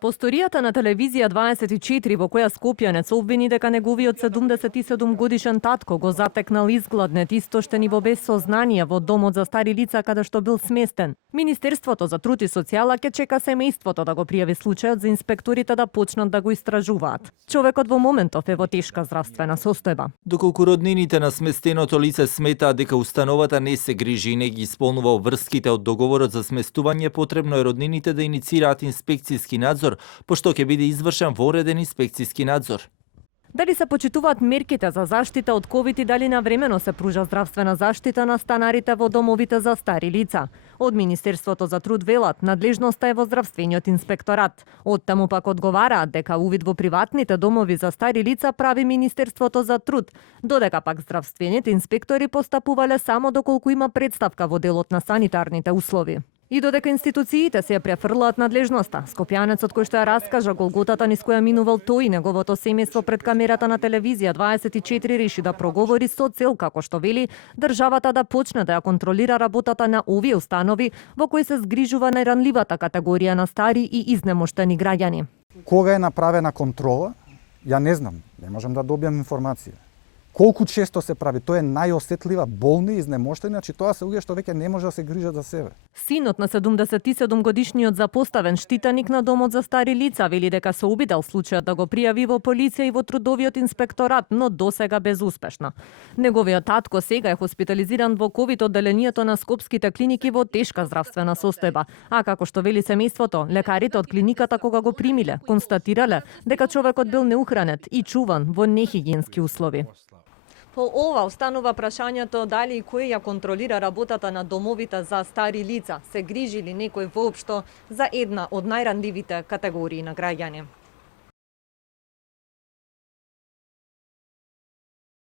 По сторијата на телевизија 24 во која Скопјанец обвини дека неговиот 77 годишен татко го затекнал изгладнет, истоштен и во без сознание во домот за стари лица каде што бил сместен. Министерството за труд и социјала ќе чека семејството да го пријави случајот за инспекторите да почнат да го истражуваат. Човекот во моментов е во тешка здравствена состојба. Доколку роднините на сместеното лице сметаат дека установата не се грижи и не ги исполнува обврските од договорот за сместување, потребно е роднините да иницираат инспекцијски надзор, пошто ќе биде извршен вореден инспекцијски надзор. Дали се почитуваат мерките за заштита од ковид и дали навремено се пружа здравствена заштита на станарите во домовите за стари лица? Од Министерството за труд велат, надлежноста е во здравствениот инспекторат. Од таму пак одговараат дека увид во приватните домови за стари лица прави Министерството за труд, додека пак здравствените инспектори постапувале само доколку има представка во делот на санитарните услови. И додека институциите се ја префрлаат надлежноста, скопјанецот кој што ја раскажа голготата низ која минувал тој и неговото семејство пред камерата на телевизија 24 реши да проговори со цел, како што вели, државата да почне да ја контролира работата на овие установи во кои се згрижува најранливата категорија на стари и изнемоштени граѓани. Кога е направена контрола, ја не знам, не можам да добијам информација. Колку често се прави, тоа е најосетлива, болни, изнемоштени, значи тоа се луѓе што веќе не може да се грижат за себе. Синот на 77 годишниот запоставен штитаник на домот за стари лица вели дека се обидел случајот да го пријави во полиција и во трудовиот инспекторат, но досега безуспешно. Неговиот татко сега е хоспитализиран во ковид одделението на скопските клиники во тешка здравствена состојба, а како што вели семејството, лекарите од клиниката кога го примиле, констатирале дека човекот бил неухранет и чуван во нехигиенски услови. По ова останува прашањето дали и кој ја контролира работата на домовите за стари лица, се грижи ли некој воопшто за една од најранливите категории на граѓани.